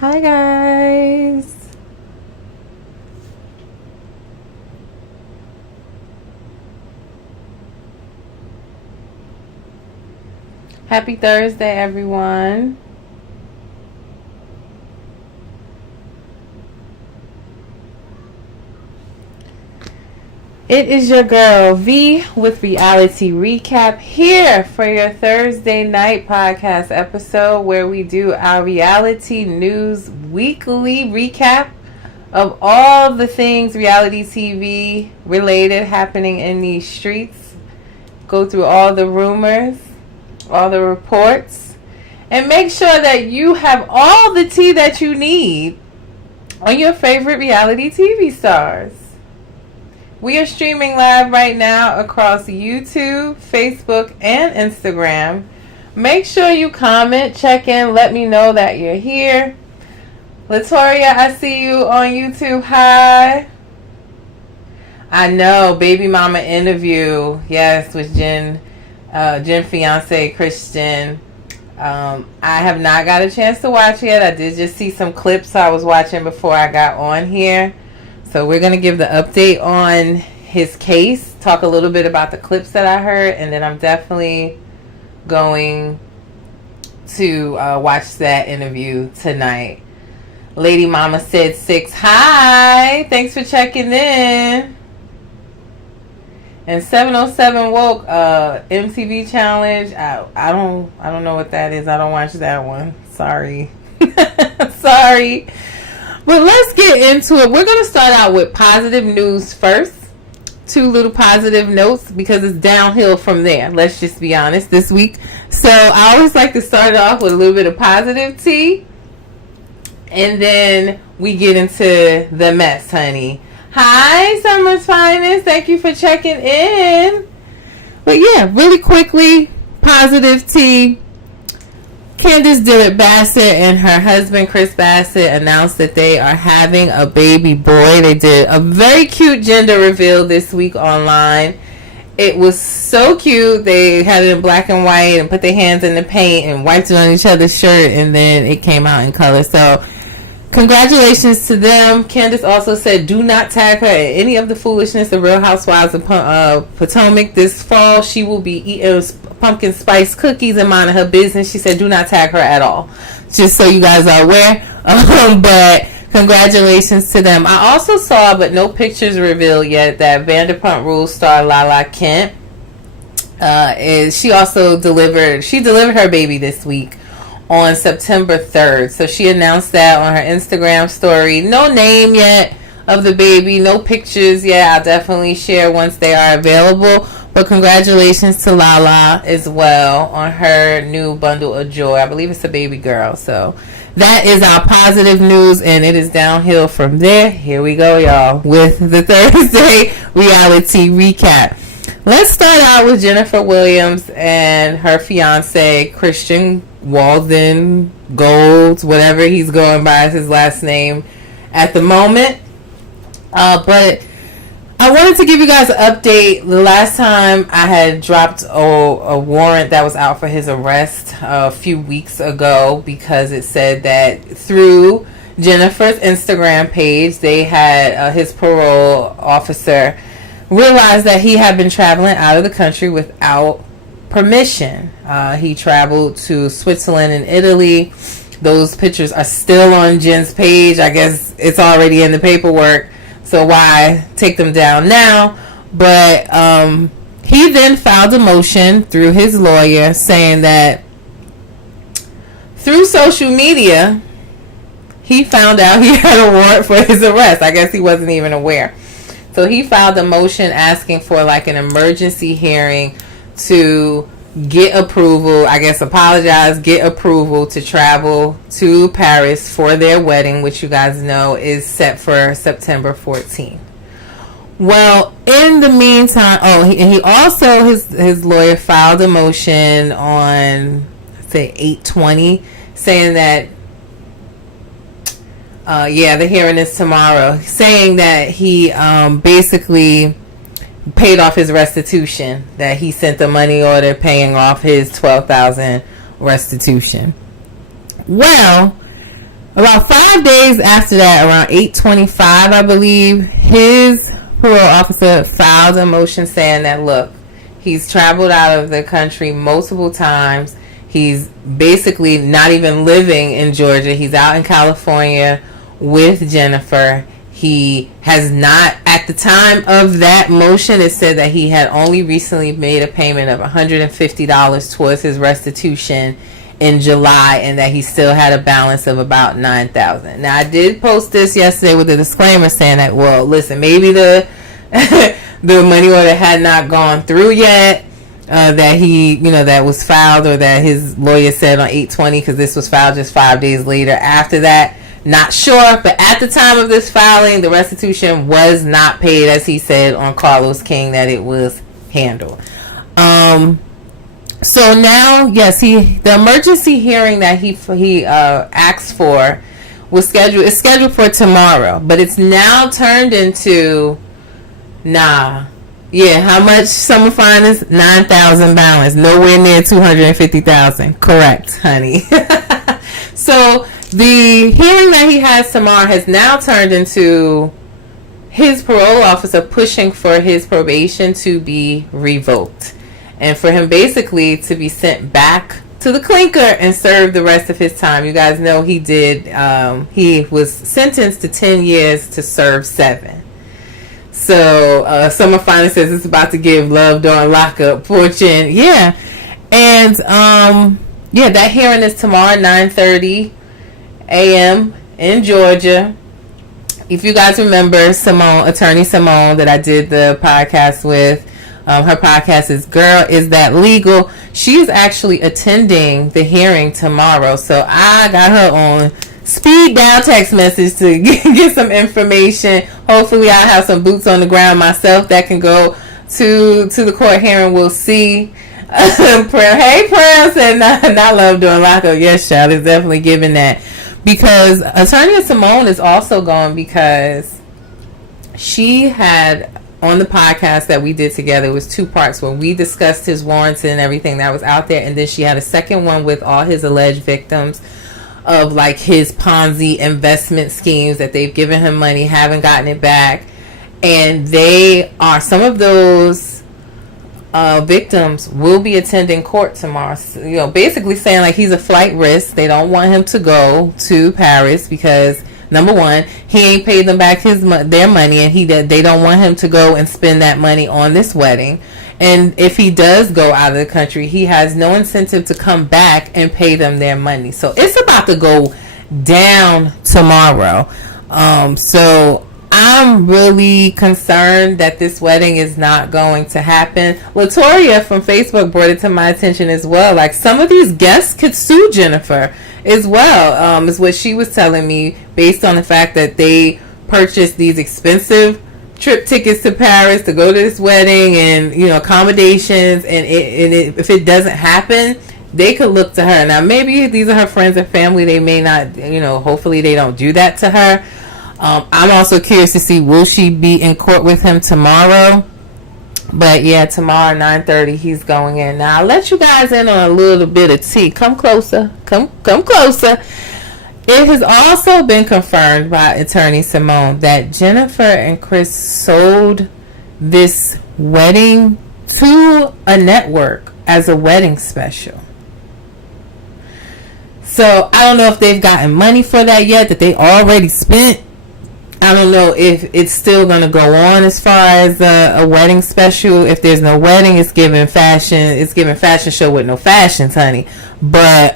Hi guys. Happy Thursday, everyone. It is your girl V with Reality Recap here for your Thursday night podcast episode where we do our reality news weekly recap of all the things reality TV related happening in these streets. Go through all the rumors, all the reports, and make sure that you have all the tea that you need on your favorite reality TV stars. We are streaming live right now across YouTube, Facebook, and Instagram. Make sure you comment, check in, let me know that you're here. Latoria, I see you on YouTube. Hi. I know, baby mama interview. Yes, with Jen fiance Christian. I have not got a chance to watch yet. I did just see some clips I was watching before I got on here. So we're going to give the update on his case, talk a little bit about the clips that I heard, and then I'm definitely going to watch that interview tonight. Lady Mama said 6. Hi, thanks for checking in. And 707 woke MTV challenge. I don't know what that is. I don't watch that one. Sorry. Sorry. But let's get into it. We're going to start out with positive news first. 2 little positive notes because it's downhill from there. Let's just be honest this week. So I always like to start off with a little bit of positive tea. And then we get into the mess, honey. Hi, Summer's Finest. Thank you for checking in. But yeah, really quickly, positive tea. Candace Dillard Bassett and her husband Chris Bassett announced that they are having a baby boy. They did a very cute gender reveal this week online. It was so cute. They had it in black and white and put their hands in the paint and wiped it on each other's shirt, and then it came out in color. So congratulations to them. Candace also said do not tag her in any of the foolishness of Real Housewives of Potomac this fall. She will be eating pumpkin spice cookies and minding her business. She said do not tag her at all. Just so you guys are aware. But congratulations to them. I also saw, but no pictures revealed yet, that Vanderpump Rules star Lala Kent she delivered her baby this week on September 3rd. So she announced that on her Instagram story. No name yet of the baby, no pictures yet. I'll definitely share once they are available. But congratulations to Lala as well on her new bundle of joy. I believe it's a baby girl. So that is our positive news, and it is downhill from there. Here we go, y'all, with the Thursday reality recap. Let's start out with Jennifer Williams and her fiance Christian Walden Golds, whatever he's going by as his last name at the moment. But I wanted to give you guys an update. The last time I had dropped a warrant that was out for his arrest a few weeks ago, because it said that through Jennifer's Instagram page, they had his parole officer realized that he had been traveling out of the country without permission. He traveled to Switzerland and Italy. Those pictures are still on Jen's page. I guess it's already in the paperwork, so why take them down now? But he then filed a motion through his lawyer saying that through social media he found out he had a warrant for his arrest. I guess he wasn't even aware. So he filed a motion asking for like an emergency hearing to get approval, I guess apologize, get approval to travel to Paris for their wedding, which you guys know is set for September 14th. Well, in the meantime, he also, his lawyer filed a motion on, say, 8/20, saying that the hearing is tomorrow, saying that he basically paid off his restitution, that he sent the money order paying off his $12,000 restitution. Well, About 5 days after that, around 8:25, I believe, his parole officer filed a motion saying that, look, he's traveled out of the country multiple times. He's basically not even living in Georgia. He's out in California with Jennifer. He has not, at the time of that motion, it said that he had only recently made a payment of $150 towards his restitution in July, and that he still had a balance of about $9,000. Now, I did post this yesterday with a disclaimer saying that, well, listen, maybe the the money order had not gone through yet, that he, that was filed, or that his lawyer said on 8/20, because this was filed just 5 days later after that. Not sure, but at the time of this filing, the restitution was not paid, as he said on Carlos King, that it was handled. So now, yes, the emergency hearing that he asked for is scheduled for tomorrow, but it's now turned into how much summer fine is? $9,000 balance, nowhere near $250,000. Correct, honey. So the hearing that he has tomorrow has now turned into his parole officer pushing for his probation to be revoked, and for him basically to be sent back to the clinker and serve the rest of his time. You guys know he was sentenced to 10 years to serve 7. So Summer finally says it's about to give love during lockup. Fortune, yeah. And that hearing is tomorrow, 9:30 a.m. in Georgia. If you guys remember Attorney Simone, that I did the podcast with, her podcast is Girl, Is That Legal? She is actually attending the hearing tomorrow. So I got her on speed dial text message to get some information. Hopefully I'll have some boots on the ground myself that can go to the court hearing. We'll see. Hey, Prayer said not love during lockup. Yes, child, is definitely giving that. Because Attorney Simone is also going, because she had on the podcast that we did together, it was 2 parts where we discussed his warrants and everything that was out there, and then she had a second one with all his alleged victims of like his Ponzi investment schemes, that they've given him money, haven't gotten it back, and some of those victims will be attending court tomorrow. So, basically saying like he's a flight risk. They don't want him to go to Paris because, number one, he ain't paid them back their money, and they don't want him to go and spend that money on this wedding. And if he does go out of the country, he has no incentive to come back and pay them their money. So it's about to go down tomorrow. So I'm really concerned that this wedding is not going to happen. Latoria from Facebook brought it to my attention as well. Like, some of these guests could sue Jennifer as well, is what she was telling me, based on the fact that they purchased these expensive trip tickets to Paris to go to this wedding, and accommodations, and if it doesn't happen, they could look to her. Now, maybe these are her friends and family. They may not, hopefully they don't do that to her. I'm also curious to see, will she be in court with him tomorrow? But yeah, tomorrow 9:30 he's going in. Now I'll let you guys in on a little bit of tea. Come closer. Come closer. It has also been confirmed by Attorney Simone that Jennifer and Chris sold this wedding to a network as a wedding special. So I don't know if they've gotten money for that yet, that they already spent. I don't know if it's still going to go on as far as a wedding special. If there's no wedding, it's giving fashion show with no fashions, honey. But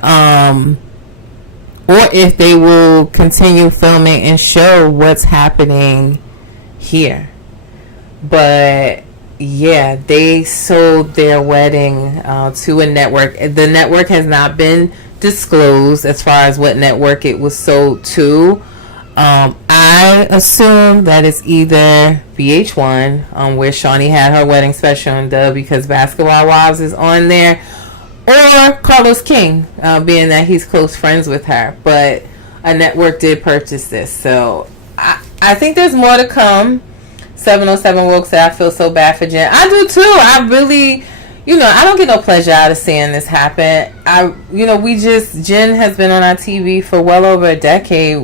or if they will continue filming and show what's happening here. But yeah, they sold their wedding to a network. The network has not been disclosed as far as what network it was sold to. I assume that it's either VH1, where Shawnee had her wedding special in Dub, because Basketball Wives is on there, or Carlos King, being that he's close friends with her. But a network did purchase this, so I think there's more to come. 707 Woke said, I feel so bad for Jen. I do too. I really, I don't get no pleasure out of seeing this happen. Jen has been on our TV for well over a decade.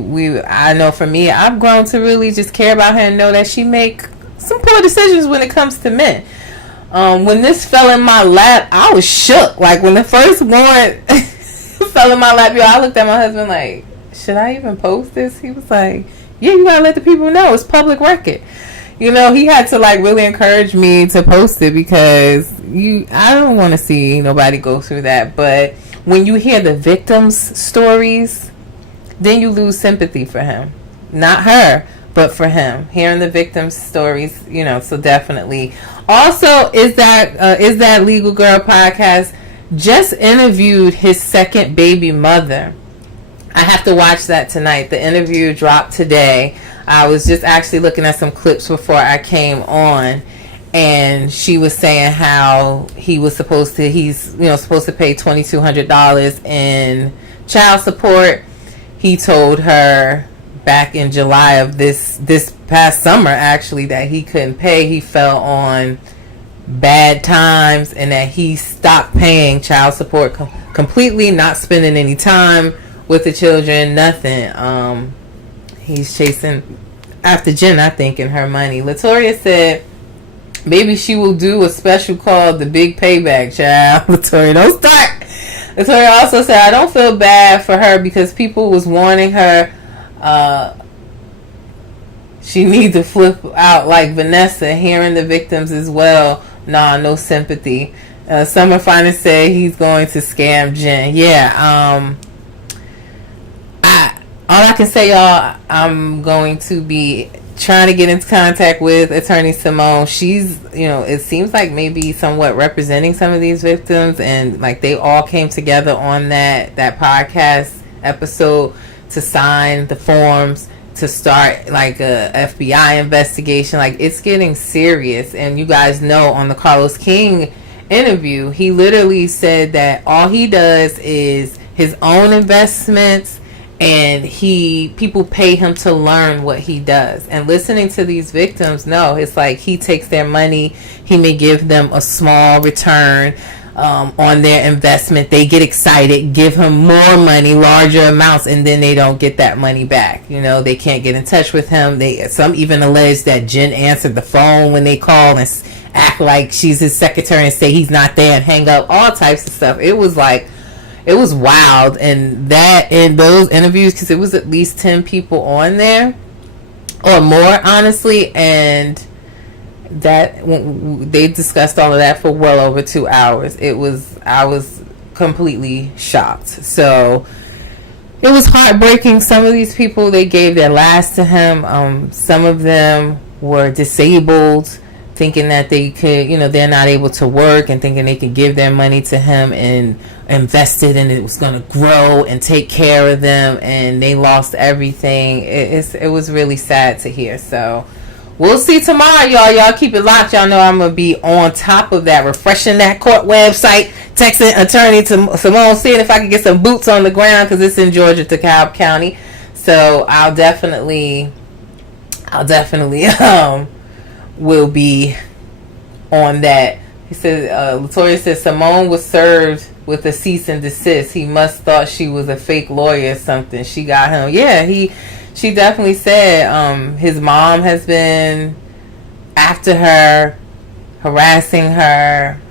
I know for me, I've grown to really just care about her and know that she make some poor decisions when it comes to men. When this fell in my lap, I was shook. Like, when the first one fell in my lap, I looked at my husband like, should I even post this? He was like, yeah, you gotta let the people know. It's public record. He had to like really encourage me to post it because I don't want to see nobody go through that. But when you hear the victims' stories, then you lose sympathy for him. Not her, but for him. Hearing the victims' stories, so definitely. Also, is that Legal Girl podcast just interviewed his second baby mother. I have to watch that tonight. The interview dropped today. I was just actually looking at some clips before I came on, and she was saying how he's supposed to pay $2,200 in child support. He told her back in July of this past summer, actually, that he couldn't pay. He fell on bad times, and that he stopped paying child support completely, not spending any time with the children, nothing. He's chasing after Jen, I think, and her money. Latoya said maybe she will do a special called The Big Payback, child. Latoya, don't start. Latoya also said, I don't feel bad for her because people was warning her she needs to flip out like Vanessa, hearing the victims as well. Nah, no sympathy. Summer Finance said he's going to scam Jen. Yeah, all I can say, y'all, I'm going to be trying to get into contact with Attorney Simone. She's, it seems like maybe somewhat representing some of these victims, and like they all came together on that podcast episode to sign the forms to start like a FBI investigation. Like, it's getting serious. And you guys know on the Carlos King interview, he literally said that all he does is his own investments, and people pay him to learn what he does. And listening to these victims, no, it's like he takes their money, he may give them a small return on their investment. They get excited, give him more money, larger amounts, and then they don't get that money back. They can't get in touch with him. Some even allege that Jen answered the phone when they call and act like she's his secretary and say he's not there and hang up, all types of stuff. It was wild. And that in those interviews, because it was at least 10 people on there or more, honestly, and that they discussed all of that for well over 2 hours. I was completely shocked. So it was heartbreaking. Some of these people, they gave their lives to him. Some of them were disabled, thinking that they could, they're not able to work, and thinking they could give their money to him and invest it, and it was going to grow and take care of them, and they lost everything. It was really sad to hear. So we'll see tomorrow, y'all. Y'all keep it locked. Y'all know I'm going to be on top of that, refreshing that court website, texting Attorney to Simone, seeing if I can get some boots on the ground, because it's in Georgia, DeKalb County. So I'll definitely will be on that. He said, Latoya said Simone was served with a cease and desist. He must thought she was a fake lawyer or something. She got him. Yeah, she definitely said his mom has been after her, harassing her.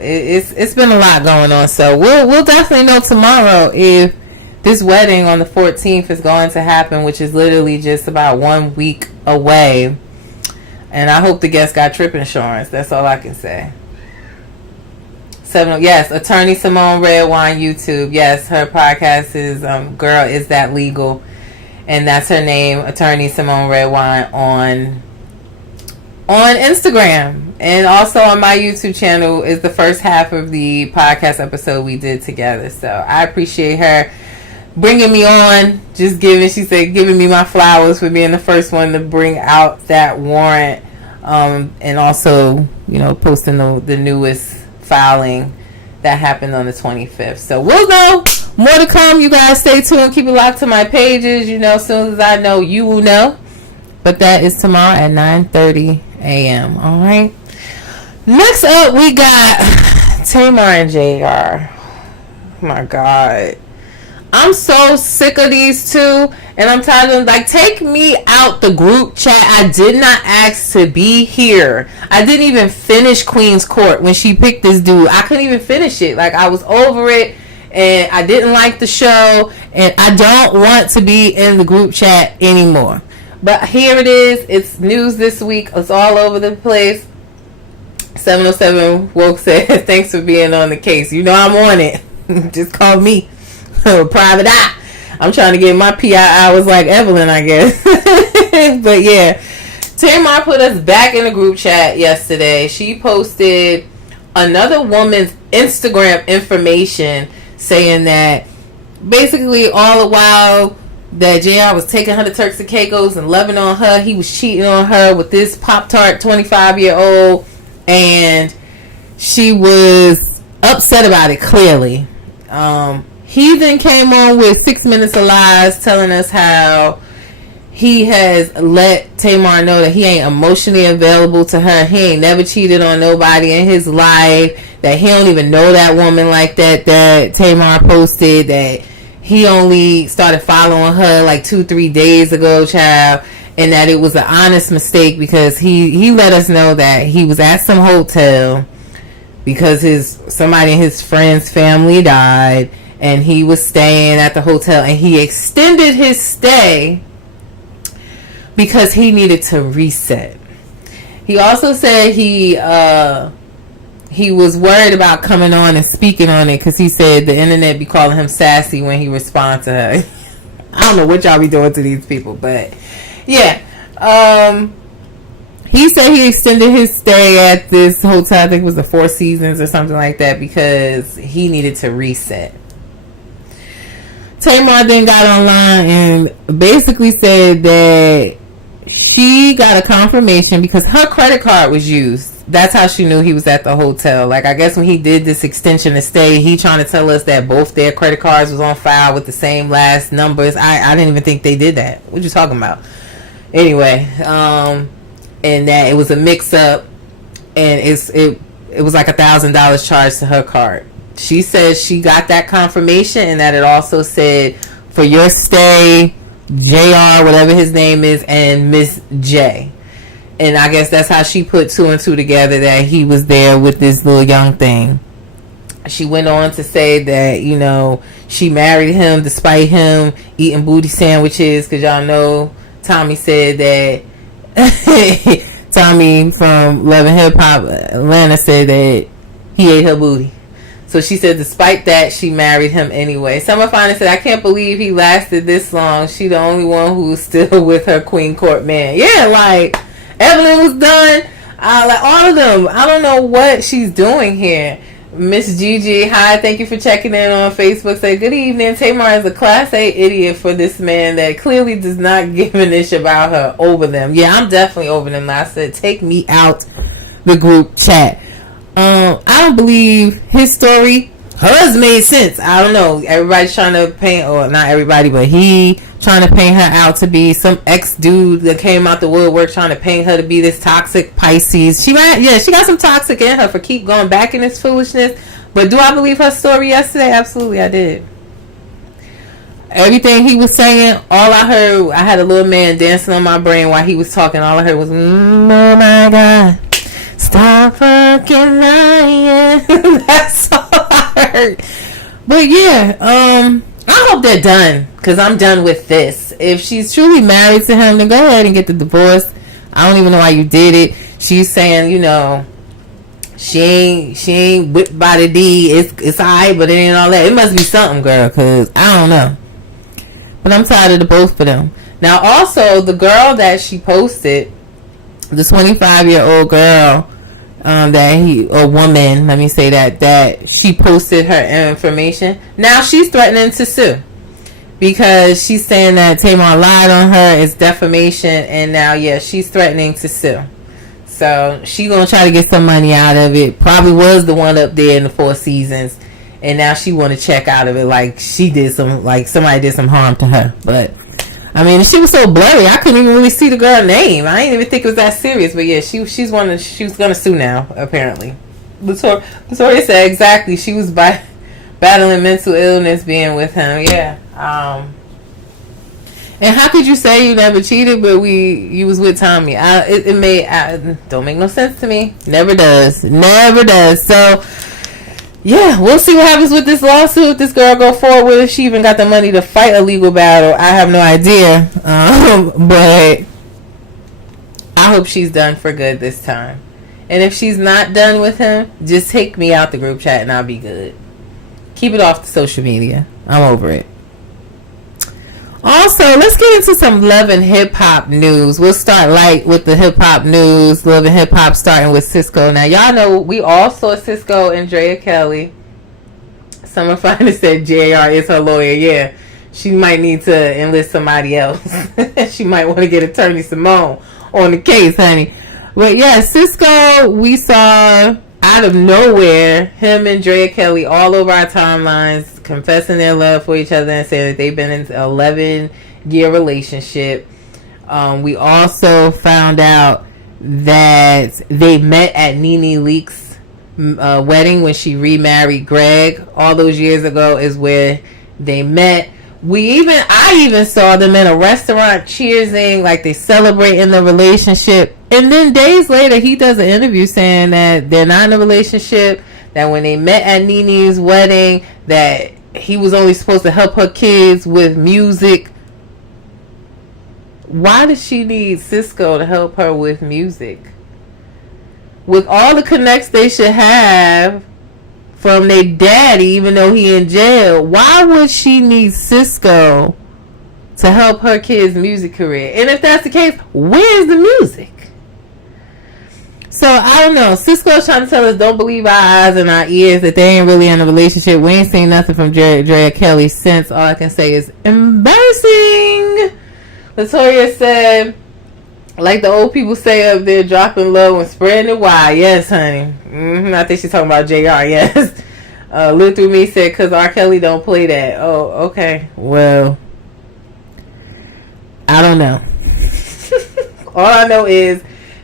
It's been a lot going on. So we'll definitely know tomorrow if this wedding on the 14th is going to happen, which is literally just about 1 week away. And I hope the guests got trip insurance. That's all I can say. Yes, Attorney Simone Redwine YouTube. Yes, her podcast is Girl, Is That Legal? And that's her name, Attorney Simone Redwine, on Instagram. And also on my YouTube channel is the first half of the podcast episode we did together. So I appreciate her bringing me on, giving me my flowers for being the first one to bring out that warrant, and also, posting the newest filing that happened on the 25th. So we'll know more to come. You guys stay tuned, keep it locked to my pages. As soon as I know, you will know. But that is tomorrow at 9:30 a.m. All right. Next up, we got Tamar and JR. Oh my God. I'm so sick of these two, and I'm tired of them. Like, take me out the group chat. I did not ask to be here. I didn't even finish Queen's Court when she picked this dude. I couldn't even finish it. Like, I was over it, and I didn't like the show, and I don't want to be in the group chat anymore. But here it is. It's news this week. It's all over the place. 707 Woke said, thanks for being on the case. You know I'm on it. Just call me. Private eye. I'm trying to get my PI hours like Evelyn, I guess. But yeah, Tamar put us back in the group chat yesterday. She posted another woman's Instagram information saying that basically all the while that JR was taking her to Turks and Caicos and loving on her, he was cheating on her with this Pop-Tart 25-year-old, and she was upset about it, clearly. He then came on with 6 Minutes of Lies, telling us how he has let Tamar know that he ain't emotionally available to her. He ain't never cheated on nobody in his life. That he don't even know that woman like that Tamar posted. That he only started following her like 2-3 days ago, child. And that it was an honest mistake because he let us know that he was at some hotel because somebody in his friend's family died. And he was staying at the hotel, and he extended his stay because he needed to reset. He also said he was worried about coming on and speaking on it because he said the internet be calling him sassy when he responds to her. I don't know what y'all be doing to these people, but yeah. He said he extended his stay at this hotel, I think it was the Four Seasons or something like that, because he needed to reset. Tamar then got online and basically said that she got a confirmation because her credit card was used. That's how she knew he was at the hotel. Like, I guess when he did this extension to stay, he trying to tell us that both their credit cards was on file with the same last numbers. I didn't even think they did that. What you talking about? Anyway, and that it was a mix-up, and it was like $1,000 charged to her card. She says she got that confirmation, and that it also said for your stay, JR, whatever his name is, and Miss J. And I guess that's how she put 2 and 2 together, that he was there with this little young thing. She went on to say that, you know, she married him despite him eating booty sandwiches, because y'all know Tommy said that Tommy from Love and Hip Hop Atlanta said that he ate her booty. So she said despite that, she married him anyway. Summer Finance said, I can't believe he lasted this long. She the only one who's still with her Queen Court man. Yeah, like, Evelyn was done. Like, all of them. I don't know what she's doing here. Miss Gigi, hi, thank you for checking in on Facebook. Say, good evening. Tamar is a class A idiot for this man that clearly does not give an ish about her over them. Yeah, I'm definitely over them. I said, take me out the group chat. I don't believe his story. Hers made sense. I don't know. Everybody's trying to paint, or not everybody, but he trying to paint her out to be some ex-dude that came out the woodwork trying to paint her to be this toxic Pisces. She got some toxic in her for keep going back in this foolishness. But do I believe her story yesterday? Absolutely, I did. Everything he was saying, all I heard, I had a little man dancing on my brain while he was talking. All I heard was, oh my God. Stop fucking lying. That's all I heard. But yeah, I hope they're done, because I'm done with this. If she's truly married to him, then go ahead and get the divorce. I don't even know why you did it. She's saying, you know, she ain't whipped by the D. It's alright, but it ain't all that. It must be something, girl, because I don't know. But I'm tired of the both of them. Now, also, the girl that she posted, the 25-year-old girl, woman, let me say that she posted her information. Now she's threatening to sue because she's saying that Tamar lied on her. It's defamation, and now, yeah, she's threatening to sue. So she gonna try to get some money out of it. Probably was the one up there in the Four Seasons, and now she want to check out of it like somebody did some harm to her. But I mean, she was so blurry, I couldn't even really see the girl's name. I didn't even think it was that serious. But yeah, she was gonna sue now, apparently. Latoya said exactly. She was battling mental illness being with him. Yeah. And how could you say you never cheated, but you was with Tommy? Don't make no sense to me. Never does. Never does. So, yeah, we'll see what happens with this lawsuit. This girl go forward with if she even got the money to fight a legal battle. I have no idea. But I hope she's done for good this time. And if she's not done with him, just take me out the group chat and I'll be good. Keep it off the social media. I'm over it. Also, let's get into some love and hip hop news. We'll start light with the hip hop news. Love and hip hop starting with Cisco. Now, y'all know we all saw Cisco and Drea Kelly. Summer Finest said JR is her lawyer. Yeah, she might need to enlist somebody else. She might want to get Attorney Simone on the case, honey. But yeah, Cisco, we saw out of nowhere him and Drea Kelly all over our timelines confessing their love for each other and saying that they've been in an 11-year relationship. We also found out that they met at Nene Leakes' wedding when she remarried Greg. All those years ago is where they met. I even saw them in a restaurant cheersing, like they celebrating the relationship. And then days later, he does an interview saying that they're not in a relationship, that when they met at Nene's wedding, that he was only supposed to help her kids with music. Why does she need Cisco to help her with music? With all the connects they should have from their daddy, even though he in jail, why would she need Cisco to help her kids' music career? And if that's the case, where's the music? So, I don't know. Cisco's trying to tell us don't believe our eyes and our ears, that they ain't really in a relationship. We ain't seen nothing from Drea Kelly since. All I can say is embarrassing. Latoya said, like the old people say up there, dropping low and spreading it wide. Yes, honey. I think she's talking about JR. Yes. Live Through Me said, because R. Kelly don't play that. Oh, okay. Well, I don't know. All I know is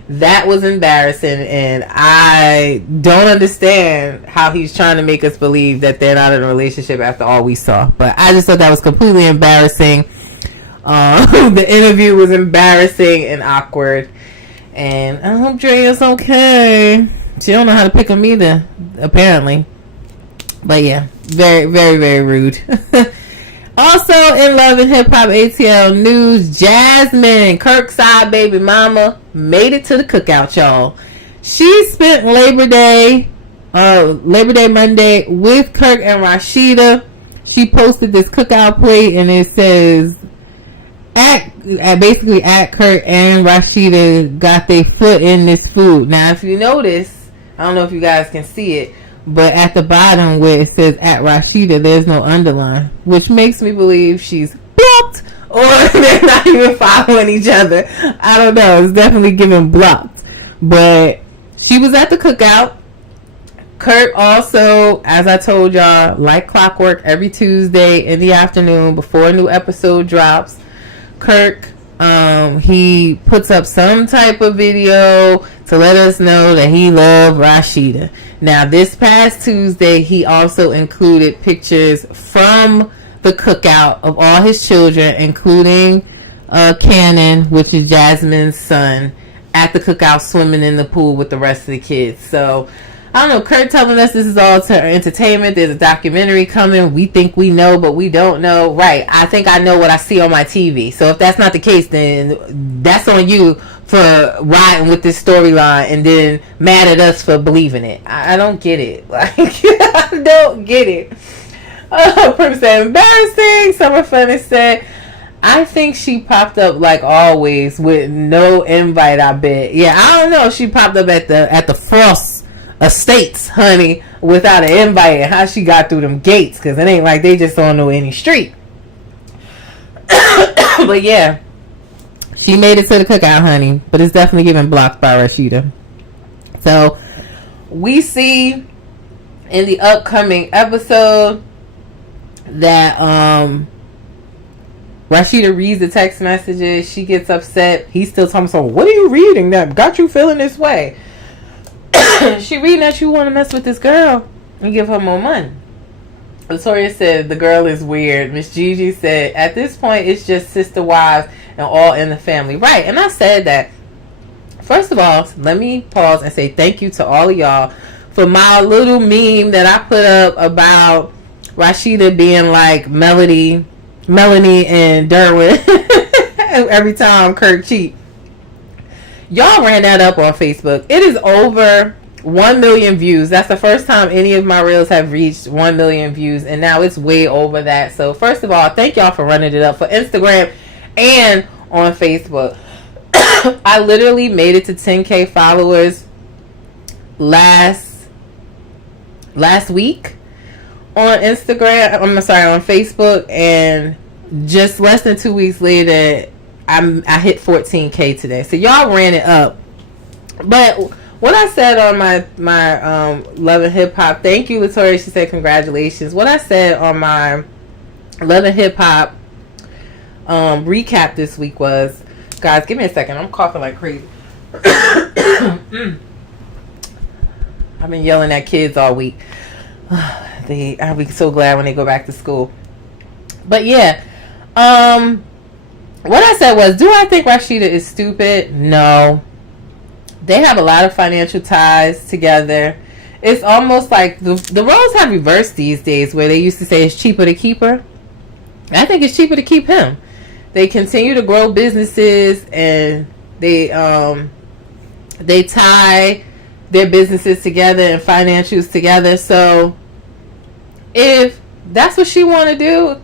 that was embarrassing, and I don't understand how he's trying to make us believe that they're not in a relationship after all we saw. But I just thought that was completely embarrassing. The interview was embarrassing and awkward, and I hope Drea's okay. She don't know how to pick him either, apparently. But yeah, very, very, very rude. Also in Love and Hip Hop ATL news, Jasmine, Kirkside baby mama, made it to the cookout, y'all. She spent Labor Day Monday with Kirk and Rashida. She posted this cookout plate and it says, basically at Kirk and Rashida got their foot in this food. Now, if you notice, I don't know if you guys can see it, but at the bottom where it says at Rashida, there's no underline, which makes me believe she's blocked or they're not even following each other. I don't know. It's definitely giving blocked. But she was at the cookout. Kurt also, as I told y'all, like clockwork, every Tuesday in the afternoon before a new episode drops, Kirk, he puts up some type of video to let us know that he loved Rashida. Now, this past Tuesday, he also included pictures from the cookout of all his children, including Cannon, which is Jasmine's son, at the cookout swimming in the pool with the rest of the kids. So, I don't know, Kurt telling us this is all to entertainment. There's a documentary coming. We think we know, but we don't know. Right. I think I know what I see on my TV. So if that's not the case, then that's on you for riding with this storyline and then mad at us for believing it. I don't get it. Like, I don't get it. Prim said, embarrassing. Summer Funny said, I think she popped up like always with no invite, I bet. Yeah, I don't know. She popped up at the Frost Estates, honey, without an invite, and how she got through them gates, because it ain't like they just on no any street. But yeah, she made it to the cookout, honey, but it's definitely getting blocked by Rashida. So we see in the upcoming episode that Rashida reads the text messages. She gets upset. He's still talking, so what are you reading that got you feeling this way? she reading that you want to mess with this girl and give her more money. Latoya said the girl is weird. Miss Gigi said at this point it's just sister wives and all in the family. Right, and I said that. First of all, let me pause and say thank you to all of y'all for my little meme that I put up about Rashida being like Melanie and Derwin every time Kirk cheat. Y'all ran that up on Facebook. It is over 1 million views. That's the first time any of my reels have reached 1 million views, and now it's way over that. So first of all, thank y'all for running it up for Instagram and on Facebook. I literally made it to 10K followers last week on Instagram. I'm sorry, on Facebook, and just less than 2 weeks later, I hit 14K today. So y'all ran it up. But what I said on my Love and Hip Hop, thank you, Latoya. She said congratulations. What I said on my Love and Hip Hop recap this week was, guys, give me a second. I'm coughing like crazy. I've been yelling at kids all week. I'll be so glad when they go back to school. But yeah, what I said was, do I think Rashida is stupid? No. They have a lot of financial ties together. It's almost like the roles have reversed these days, where they used to say it's cheaper to keep her. I think it's cheaper to keep him. They continue to grow businesses, and they tie their businesses together and financials together. So if that's what she want to do,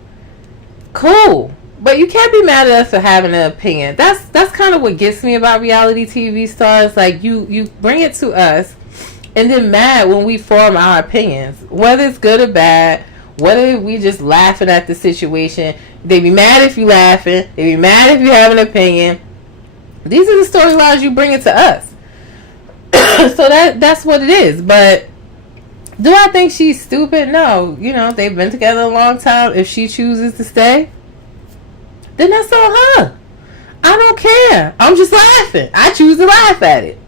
cool. But you can't be mad at us for having an opinion. That's kind of what gets me about reality TV stars. Like, you bring it to us and then mad when we form our opinions, whether it's good or bad, whether we just laughing at the situation. They be mad if you laughing. They be mad if you have an opinion. These are the storylines you bring it to us. So that's what it is. But do I think she's stupid? No. You know, they've been together a long time. If she chooses to stay, then that's on her. I don't care. I'm just laughing. I choose to laugh at it.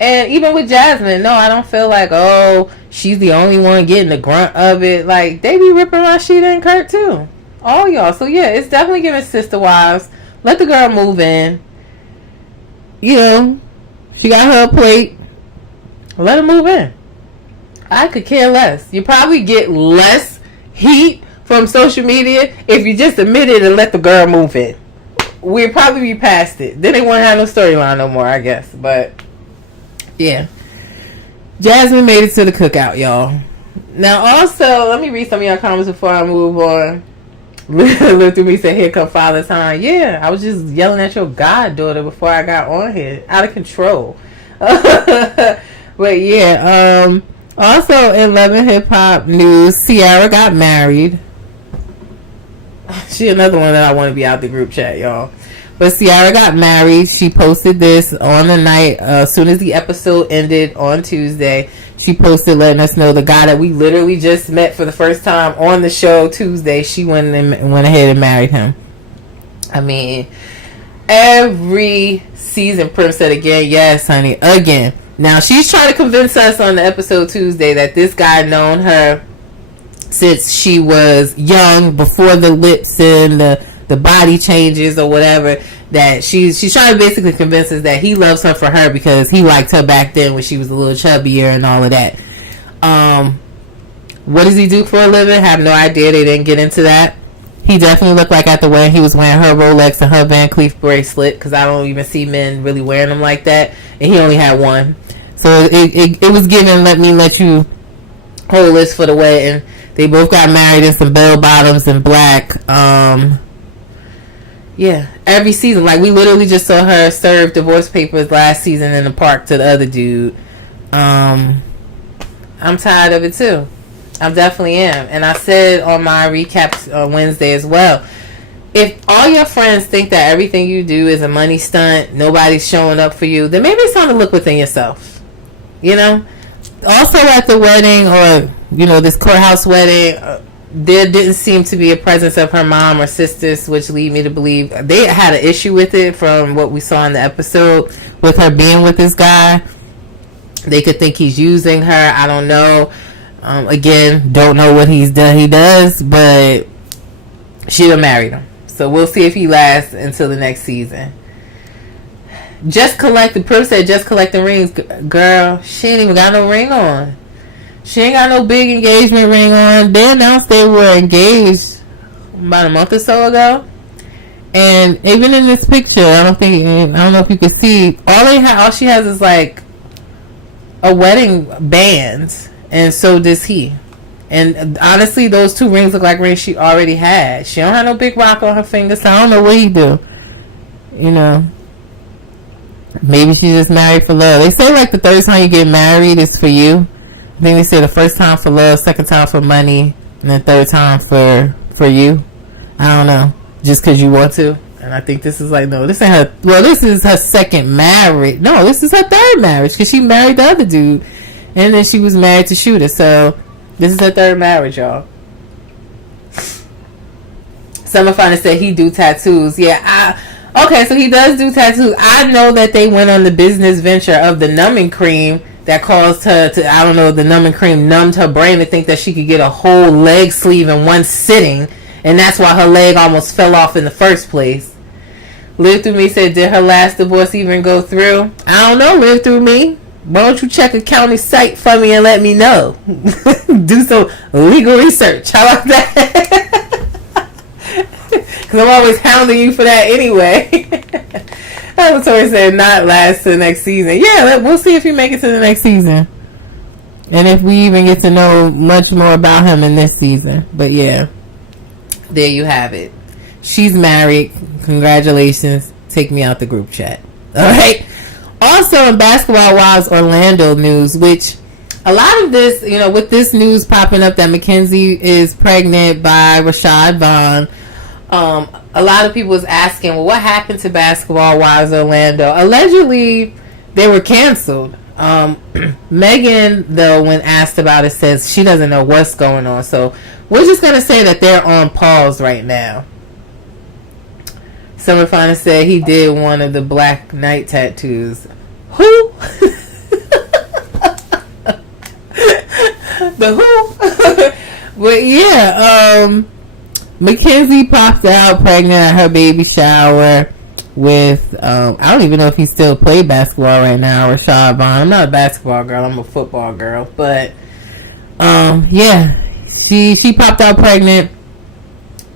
And even with Jasmine, no, I don't feel like, oh, she's the only one getting the grunt of it. Like, they be ripping Rashida and Kurt too. All y'all. So yeah, it's definitely giving sister wives. Let the girl move in. You know, she got her plate. Let her move in. I could care less. You probably get less heat from social media if you just admit it and let the girl move in. We'll probably be past it. Then they won't have no storyline no more, I guess. But yeah, Jasmine made it to the cookout, y'all. Now also, let me read some of y'all comments before I move on. Look through me, said, here come Father Time. Yeah, I was just yelling at your goddaughter before I got on here. Out of control. But yeah, also in Love and Hip Hop news, Ciara got married. She another one that I want to be out the group chat, y'all. But Ciara got married. She posted this on the night, as soon as the episode ended on Tuesday. She posted letting us know the guy that we literally just met for the first time on the show Tuesday, she went ahead and married him. I mean, every season Prim said again, yes, honey, again. Now, she's trying to convince us on the episode Tuesday that this guy known her since she was young, before the lips and the body changes or whatever, that she's trying to basically convince us that he loves her for her because he liked her back then when she was a little chubbier and all of that. What does he do for a living? Have no idea. They didn't get into that. He definitely looked like at the wedding he was wearing her Rolex and her Van Cleef bracelet, because I don't even see men really wearing them like that, and he only had one. So it was given, let you hold this for the wedding. They both got married in some bell bottoms and black. Yeah, every season. Like, we literally just saw her serve divorce papers last season in the park to the other dude. I'm tired of it too. I definitely am. And I said on my recaps on Wednesday as well, if all your friends think that everything you do is a money stunt, nobody's showing up for you, then maybe it's time to look within yourself. You know? Also at the wedding, or, you know, this courthouse wedding, there didn't seem to be a presence of her mom or sisters, which lead me to believe they had an issue with it from what we saw in the episode with her being with this guy. They could think he's using her. I don't know. Again, don't know what he does, but she done married him. So we'll see if he lasts until the next season. The Prim said just collecting rings. Girl, she ain't even got no ring on. She ain't got no big engagement ring on. They announced they were engaged about a month or so ago. And even in this picture, I don't know if you can see, all she has is like a wedding band, and so does he. And honestly, those two rings look like rings she already had. She don't have no big rock on her finger, so I don't know what he do. You know, maybe she just married for love. They say like the third time you get married is for you. I think they say the first time for love, second time for money, and then third time for you. I don't know, just because you want to. And I think this is like, no, this ain't her. Well, this is her second marriage. No, this is her third marriage, because she married the other dude, and then she was married to Shooter. So this is her third marriage, y'all. Summer Finest said he do tattoos. Yeah, okay, so he does do tattoos. I know that they went on the business venture of the numbing cream that caused her to, I don't know, the numbing cream numbed her brain to think that she could get a whole leg sleeve in one sitting. And that's why her leg almost fell off in the first place. Live Through Me said, did her last divorce even go through? I don't know, Live Through Me. Why don't you check a county site for me and let me know? Do some legal research. How about that? Because I'm always hounding you for that anyway. Tori said, not last to the next season. Yeah, we'll see if you make it to the next season. And if we even get to know much more about him in this season. But yeah. There you have it. She's married. Congratulations. Take me out the group chat. Alright. Also in Basketball Wives Orlando news, which a lot of this, you know, with this news popping up that Mackenzie is pregnant by Rashad Vaughn, a lot of people was asking, well, what happened to Basketball Wives Orlando? Allegedly, they were canceled. Megan, though, when asked about it, says she doesn't know what's going on. So we're just going to say that they're on pause right now. Summer Finest said he did one of the Black Knight tattoos. Who? The who? But yeah, Mackenzie popped out pregnant at her baby shower with, I don't even know if he still plays basketball right now, Rashad Vaughn. I'm not a basketball girl, I'm a football girl. But, yeah, she popped out pregnant.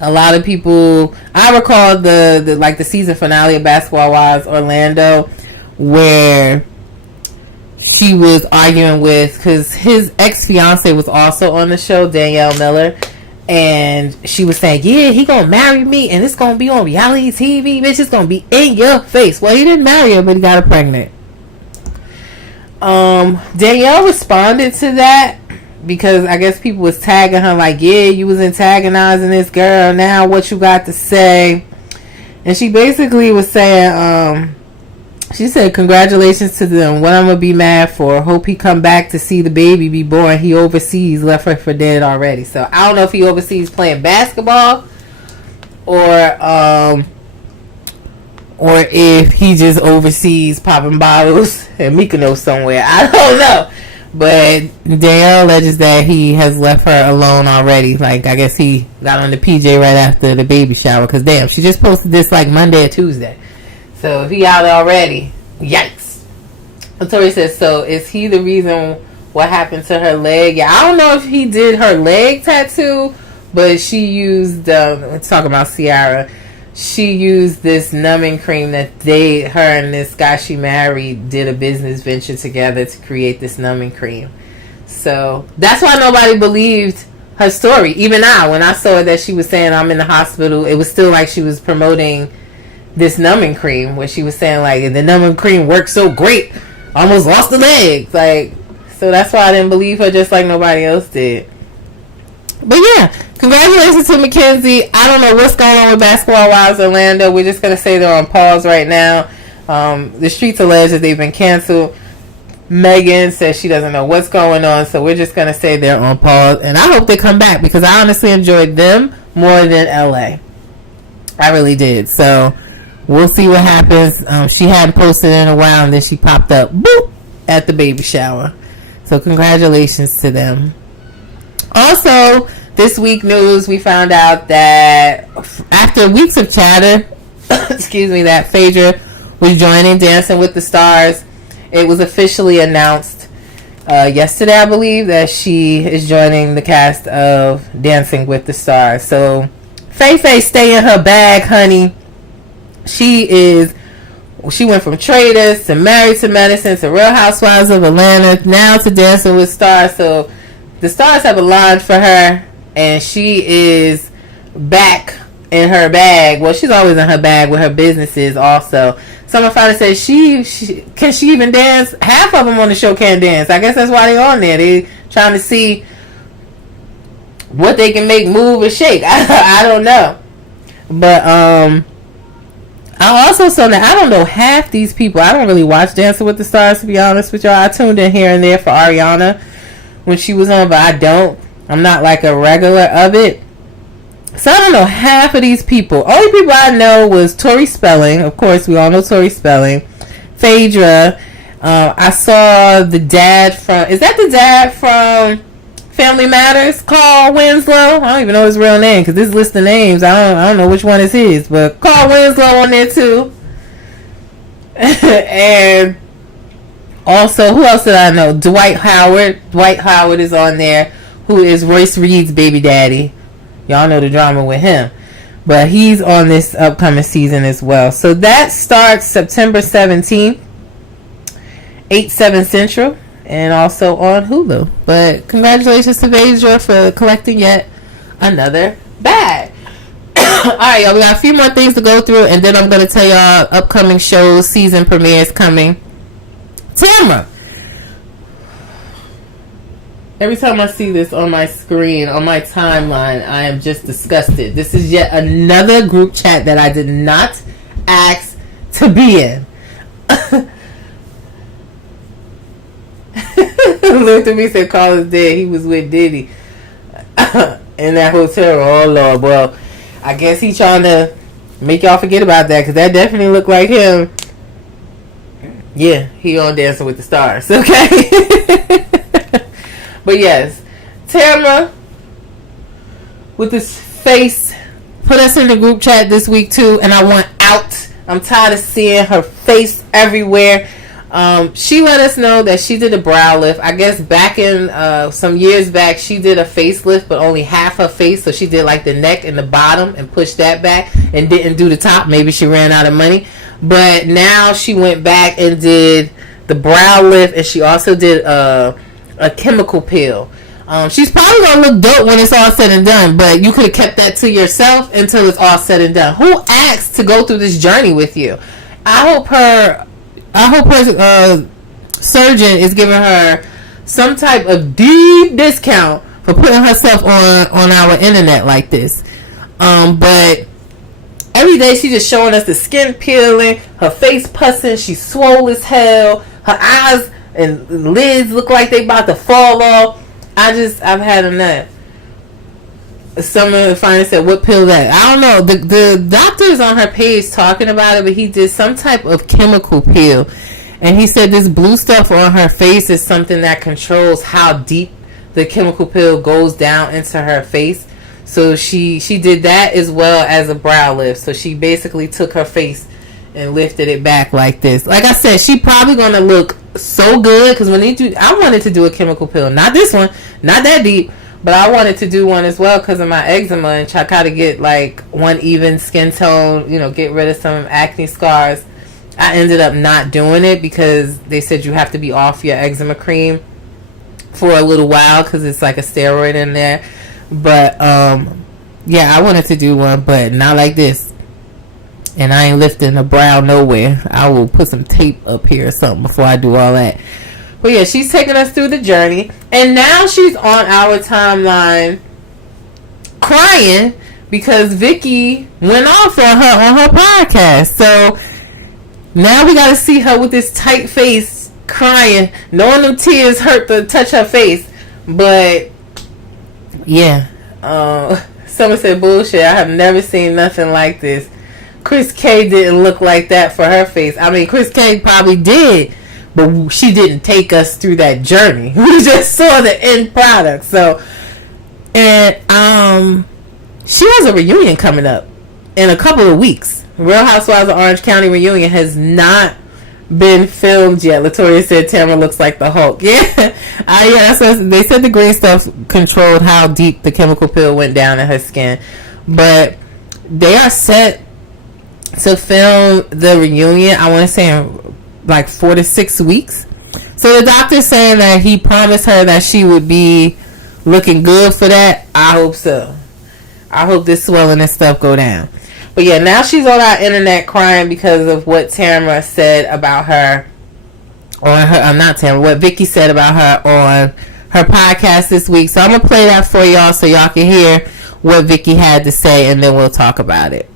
A lot of people, I recall the season finale of Basketball Wives Orlando, where she was arguing with, because his ex-fiance was also on the show, Danielle Miller, and she was saying, yeah, he gonna marry me, and it's gonna be on reality TV, bitch, it's gonna be in your face. Well, he didn't marry her, but he got her pregnant. Danielle responded to that, because I guess people was tagging her like, yeah, you was antagonizing this girl, now what you got to say? And she basically was saying, she said, congratulations to them. What I'm going to be mad for. Hope he come back to see the baby be born. He overseas, left her for dead already. So I don't know if he overseas playing basketball or if he just overseas popping bottles in Mykonos somewhere. I don't know. But Danielle alleges that he has left her alone already. Like, I guess he got on the PJ right after the baby shower. Because, damn, she just posted this like Monday or Tuesday. So, if he out already, yikes. Tori says, so is he the reason what happened to her leg? Yeah, I don't know if he did her leg tattoo, but she used, let's talk about Ciara. She used this numbing cream that her and this guy she married did a business venture together to create this numbing cream. So that's why nobody believed her story. Even I, when I saw that she was saying I'm in the hospital, it was still like she was promoting this numbing cream, where she was saying like the numbing cream works so great, I almost lost the leg. Like, so that's why I didn't believe her, just like nobody else did. But yeah, congratulations to Mackenzie. I don't know what's going on with Basketball Wives Orlando. We're just going to say they're on pause right now. The streets allege that they've been canceled. Megan says she doesn't know what's going on, so we're just going to say they're on pause. And I hope they come back, because I honestly enjoyed them more than LA. I really did. So we'll see what happens. She hadn't posted in a while, and then she popped up. Boop! at the baby shower. So congratulations to them. Also, this week news, we found out that after weeks of chatter, excuse me, that Phaedra was joining Dancing with the Stars. It was officially announced yesterday, I believe, that she is joining the cast of Dancing with the Stars. So, Faye stay in her bag, honey. She went from Traders to Married to Medicine to Real Housewives of Atlanta, now to Dancing with Stars. So, the stars have aligned for her, and she is back in her bag. Well, she's always in her bag with her businesses also. Someone finally said, she can she even dance? Half of them on the show can't dance. I guess that's why they on there. They trying to see what they can make move and shake. I don't know. But I also saw that I don't know half these people. I don't really watch Dancing with the Stars, to be honest with y'all. I tuned in here and there for Ariana when she was on, but I don't. I'm not like a regular of it. So I don't know half of these people. Only people I know was Tori Spelling. Of course, we all know Tori Spelling. Phaedra. I saw the dad from... Is that the dad from Family Matters? Carl Winslow? I don't even know his real name because this list of names, I don't know which one is his. But Carl Winslow on there too. And also, who else did I know? Dwight Howard. Dwight Howard is on there, who is Royce Reed's baby daddy. Y'all know the drama with him. But he's on this upcoming season as well. So that starts September 17th, 8/7 Central, and also on Hulu. But congratulations to Phaedra for collecting yet another bag. Alright, y'all, we got a few more things to go through, and then I'm going to tell y'all upcoming shows, season premieres coming. Tamra. Every time I see this on my screen, on my timeline, I am just disgusted. This is yet another group chat that I did not ask to be in. Looked at me and said, Carl is dead. He was with Diddy in that hotel. Oh, Lord. Well, I guess he's trying to make y'all forget about that, because that definitely looked like him. Yeah, he on Dancing with the Stars, okay? But yes, Tamra with this face put us in the group chat this week too, and I want out. I'm tired of seeing her face everywhere. She let us know that she did a brow lift. I guess back in some years back, she did a facelift, but only half her face. So she did like the neck and the bottom and pushed that back and didn't do the top. Maybe she ran out of money. But now she went back and did the brow lift, and she also did a chemical peel. She's probably gonna look dope when it's all said and done, but you could have kept that to yourself until it's all said and done. Who asked to go through this journey with you? I hope her surgeon is giving her some type of deep discount for putting herself on our internet like this. But every day she's just showing us the skin peeling, her face pussing, she's swole as hell, her eyes and lids look like they about to fall off. I've had enough. Someone finally said, what pill that? I don't know. The doctor's on her page talking about it, but he did some type of chemical peel. And he said this blue stuff on her face is something that controls how deep the chemical peel goes down into her face. So she did that as well as a brow lift. So she basically took her face and lifted it back like this. Like I said, she probably gonna look so good, because I wanted to do a chemical peel, not this one, not that deep, but I wanted to do one as well because of my eczema and try to get like one even skin tone, get rid of some acne scars. I ended up not doing it because they said you have to be off your eczema cream for a little while because it's like a steroid in there. But yeah, I wanted to do one, but not like this. And I ain't lifting a brow nowhere. I will put some tape up here or something before I do all that. But yeah, she's taking us through the journey. And now she's on our timeline crying because Vicky went off on her podcast. So now we got to see her with this tight face crying, knowing them tears hurt to touch her face. But yeah, someone said bullshit. I have never seen nothing like this. Chris K didn't look like that for her face. I mean, Chris K probably did, but she didn't take us through that journey. We just saw the end product. So, and she has a reunion coming up in a couple of weeks. Real Housewives of Orange County reunion has not been filmed yet. Latoya said Tamara looks like the Hulk. Yeah, they said the green stuff controlled how deep the chemical peel went down in her skin, but they are set to film the reunion. I want to say in like 4 to 6 weeks. So the doctor's saying that he promised her that she would be looking good for that. I hope so. I hope this swelling and stuff go down. But yeah, now she's on our internet crying because of what Tamara said about her on her, not Tamara, what Vicky said about her on her podcast this week. So I'm going to play that for y'all so y'all can hear what Vicky had to say, and then we'll talk about it.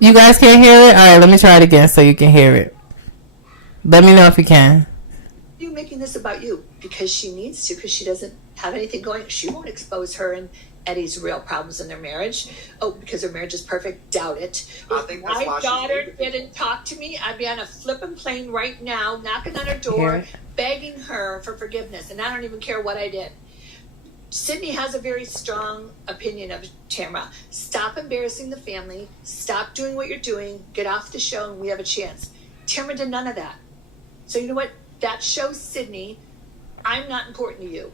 You guys can't hear it? Alright, let me try it again so you can hear it. Let me know if you can. You making this about you because she needs to, because she doesn't have anything going. She won't expose her and Eddie's real problems in their marriage. Oh, because her marriage is perfect? Doubt it. I think that's my why daughter didn't talk to me, I'd be on a flippin' plane right now, knocking on her door, begging her for forgiveness, and I don't even care what I did. Sydney has a very strong opinion of Tamara. Stop embarrassing the family. Stop doing what you're doing. Get off the show and we have a chance. Tamara did none of that. So you know what? That shows Sydney, I'm not important to you.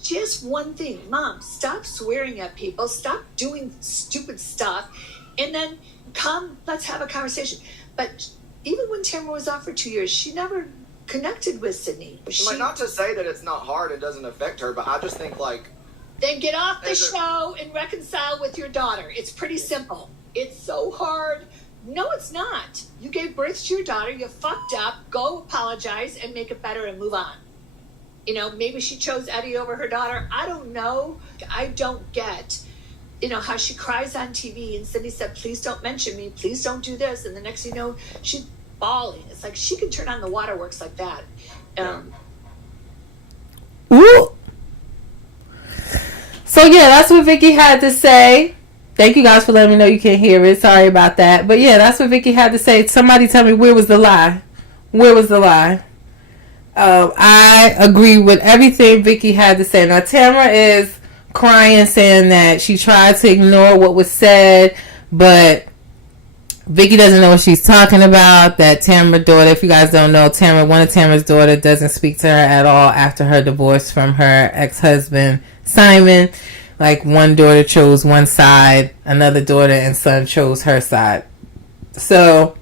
She has one thing. Mom, stop swearing at people. Stop doing stupid stuff. And then come, let's have a conversation. But even when Tamara was off for 2 years, she never connected with Sydney. Like, not to say that it's not hard and doesn't affect her, but I just think, like... Then get off the show and reconcile with your daughter. It's pretty simple. It's so hard. No, it's not. You gave birth to your daughter. You fucked up. Go apologize and make it better and move on. You know, maybe she chose Eddie over her daughter. I don't know. I don't get, how she cries on TV and Sydney said, please don't mention me. Please don't do this. And the next thing you know, she's bawling. It's like she can turn on the waterworks like that. Ooh. So yeah, that's what Vicky had to say. Thank you guys for letting me know you can't hear it. Sorry about that. But yeah, that's what Vicky had to say. Somebody tell me, where was the lie? Where was the lie? I agree with everything Vicky had to say. Now Tamara is crying, saying that she tried to ignore what was said, but Vicky doesn't know what she's talking about. That Tamara's daughter, if you guys don't know, one of Tamara's daughter doesn't speak to her at all after her divorce from her ex-husband Simon. Like, one daughter chose one side, another daughter and son chose her side. So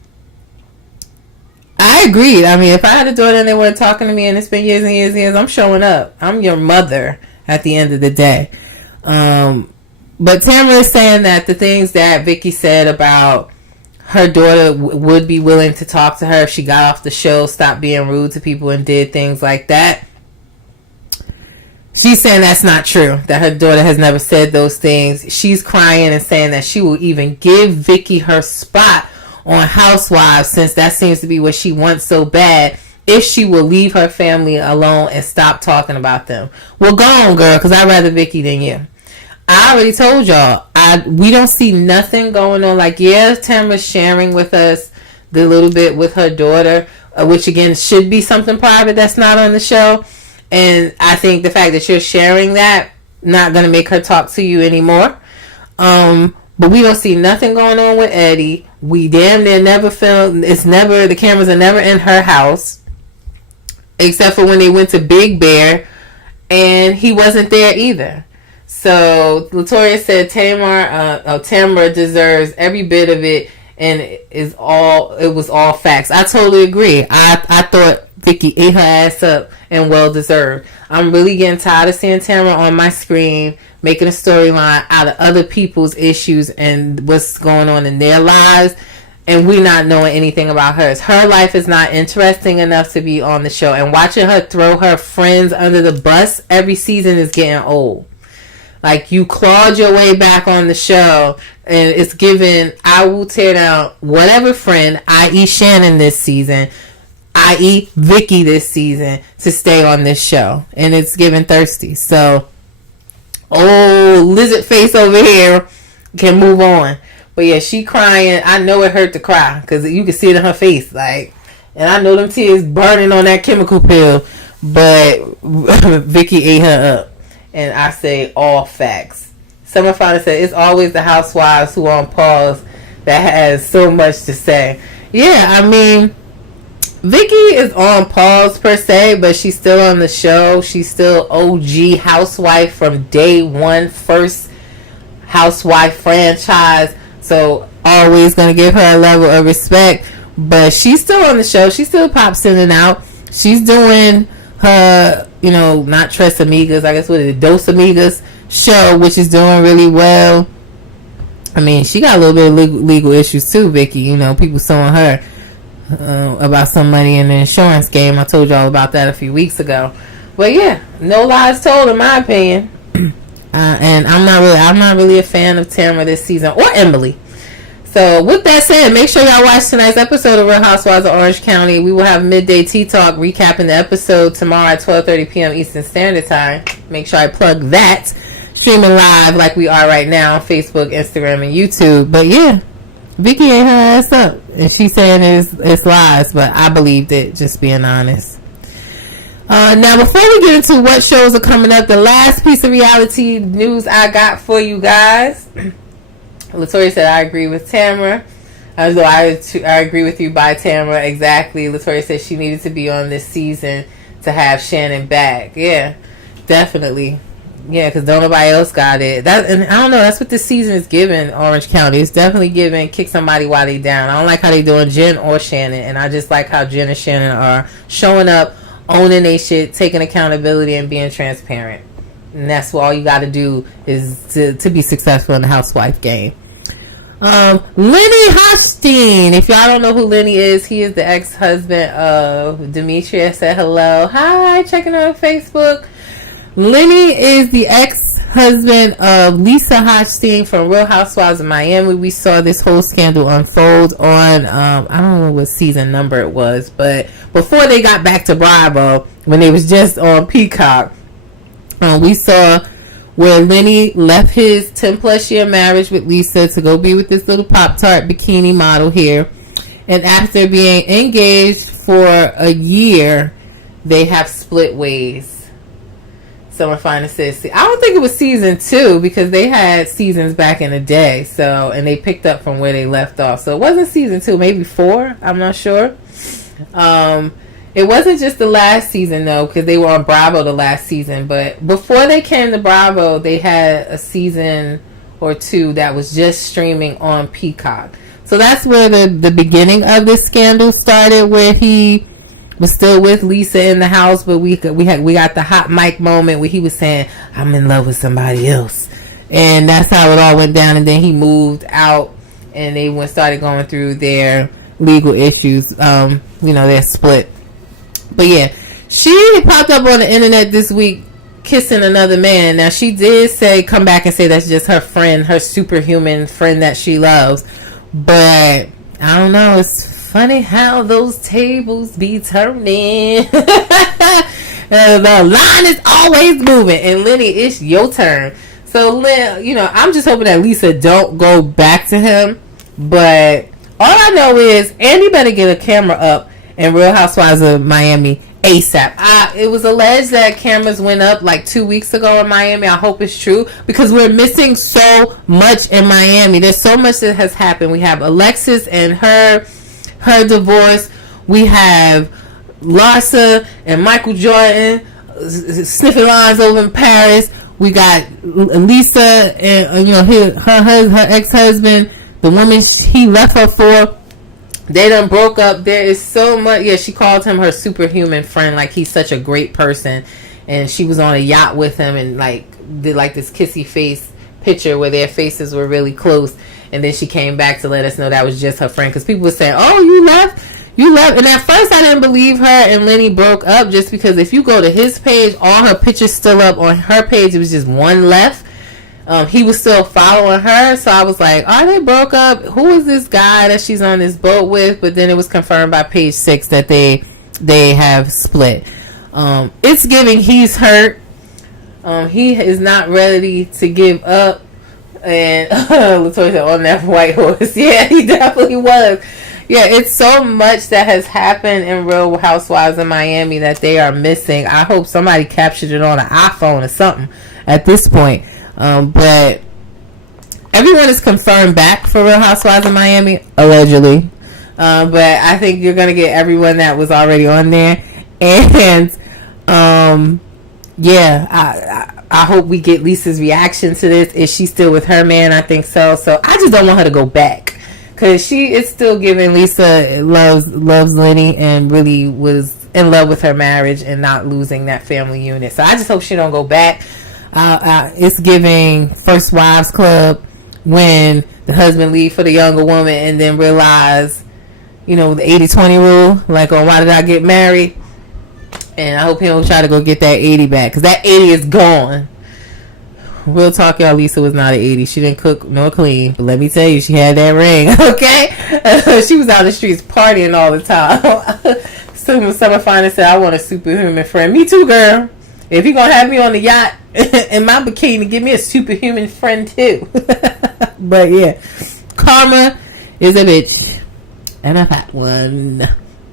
I agreed. I mean, if I had a daughter and they weren't talking to me and it's been years and years and years, I'm showing up. I'm your mother at the end of the day. But Tamara is saying that the things that Vicky said about her daughter would be willing to talk to her if she got off the show, stopped being rude to people and did things like that. She's saying that's not true, that her daughter has never said those things. She's crying and saying that she will even give Vicky her spot on Housewives, since that seems to be what she wants so bad, if she will leave her family alone and stop talking about them. Well, go on, girl, because I'd rather Vicky than you. I already told y'all, we don't see nothing going on. Like, yeah, Tamara's sharing with us the little bit with her daughter, which again should be something private that's not on the show. And I think the fact that you're sharing that, not going to make her talk to you anymore. But we don't see nothing going on with Eddie. We damn near never film. The cameras are never in her house. Except for when they went to Big Bear. And he wasn't there either. So Latoya said Tamara deserves every bit of it, and it was all facts. I totally agree. I thought Vicky ate her ass up, and well deserved. I'm really getting tired of seeing Tamara on my screen making a storyline out of other people's issues and what's going on in their lives, and we not knowing anything about hers. Her life is not interesting enough to be on the show, and watching her throw her friends under the bus every season is getting old. Like, you clawed your way back on the show, and it's given, I will tear down whatever friend, i.e. Shannon this season, i.e. Vicky this season, to stay on this show. And it's given thirsty. So, lizard face over here can move on. But yeah, she crying. I know it hurt to cry, because you can see it in her face. Like, and I know them tears burning on that chemical pill. But Vicky ate her up. And I say all facts. Summer Father said it's always the housewives who are on pause that has so much to say. Yeah, I mean, Vicky is on pause per se, but she's still on the show. She's still OG housewife from day one, first housewife franchise. So always gonna give her a level of respect. But she's still on the show. She still pops in and out. She's doing her, not Tres Amigas, I guess what is it, Dos Amigas show, which is doing really well. I mean, she got a little bit of legal issues too, Vicky. People suing her about some money in the insurance game. I told y'all about that a few weeks ago. But yeah, no lies told in my opinion. And I'm not really a fan of Tamara this season, or Emily. So with that said, make sure y'all watch tonight's episode of Real Housewives of Orange County. We will have midday tea talk recapping the episode tomorrow at 12:30 p.m. Eastern Standard Time. Make sure I plug that. Streaming live like we are right now on Facebook, Instagram, and YouTube. But yeah, Vicky ate her ass up, and she's saying it's lies, but I believed it, just being honest. Now, before we get into what shows are coming up, the last piece of reality news I got for you guys. Latoya said, I agree with Tamara. I agree with you by Tamara. Exactly. Latoya said she needed to be on this season to have Shannon back. Yeah, definitely. Yeah, because nobody else got it. And I don't know. That's what this season is giving Orange County. It's definitely giving kick somebody while they down. I don't like how they doing Jen or Shannon. And I just like how Jen and Shannon are showing up, owning their shit, taking accountability, and being transparent. And that's what all you got to do is to be successful in the housewife game. Lenny Hochstein. If y'all don't know who Lenny is, he is the ex-husband of Demetria. Said hello. Hi, checking on Facebook. Lenny is the ex-husband of Lisa Hochstein from Real Housewives of Miami. We saw this whole scandal unfold on, I don't know what season number it was, but before they got back to Bravo, when they was just on Peacock, we saw where Lenny left his 10-plus year marriage with Lisa to go be with this little Pop-Tart bikini model here. And after being engaged for a year, they have split ways. Someone finally says, I don't think it was season 2 because they had seasons back in the day. So, and they picked up from where they left off. So it wasn't season 2, maybe 4. I'm not sure. It wasn't just the last season though, because they were on Bravo the last season. But before they came to Bravo, they had a season or 2 that was just streaming on Peacock. So that's where the beginning of this scandal started, where he was still with Lisa in the house, but we got the hot mic moment where he was saying, I'm in love with somebody else. And that's how it all went down. And then he moved out and they started going through their legal issues. They're split. But yeah, she popped up on the internet this week kissing another man. Now she did come back and say that's just her friend, her superhuman friend that she loves. But I don't know, it's funny how those tables be turning. The line is always moving. And Lenny, it's your turn. So, I'm just hoping that Lisa don't go back to him. But all I know is Andy better get a camera up in Real Housewives of Miami ASAP. It was alleged that cameras went up like 2 weeks ago in Miami. I hope it's true because we're missing so much in Miami. There's so much that has happened. We have Alexis and her divorce. We have Larsa and Michael Jordan sniffing lines over in Paris. We got Lisa and her ex-husband, the woman he left her for. They done broke up. There is so much. Yeah, she called him her superhuman friend. Like, he's such a great person. And she was on a yacht with him and like did like this kissy face picture where their faces were really close. And then she came back to let us know that was just her friend, because people were saying, "Oh, you left." And at first I didn't believe her and Lenny broke up, just because if you go to his page, all her pictures still up. On her page, it was just one left. He was still following her, so I was like, "Oh, they broke up. Who is this guy that she's on this boat with?" But then it was confirmed by page 6 that they have split. It's giving he's hurt. He is not ready to give up. And Latoya said, "On that white horse." Yeah, he definitely was. Yeah, it's so much that has happened in Real Housewives of Miami that they are missing. I hope somebody captured it on an iPhone or something at this point. But everyone is confirmed back for Real Housewives of Miami, allegedly. But I think you're going to get everyone that was already on there. And, I hope we get Lisa's reaction to this. Is she still with her man? I think so. So I just don't want her to go back, because she is still giving Lisa loves Lenny and really was in love with her marriage and not losing that family unit. So I just hope she don't go back. It's giving First Wives Club, when the husband leave for the younger woman and then realize, the 80-20 rule, like, on why did I get married? And I hope he don't try to go get that 80 back, because that 80 is gone. Real talk, y'all. Lisa was not an 80. She didn't cook nor clean, but let me tell you, she had that ring. Okay, she was out in the streets partying all the time. Summer finally said, "I want a superhuman friend." Me too, girl. If you're gonna have me on the yacht in my bikini, give me a superhuman friend too. But yeah, karma is a bitch and a fat one.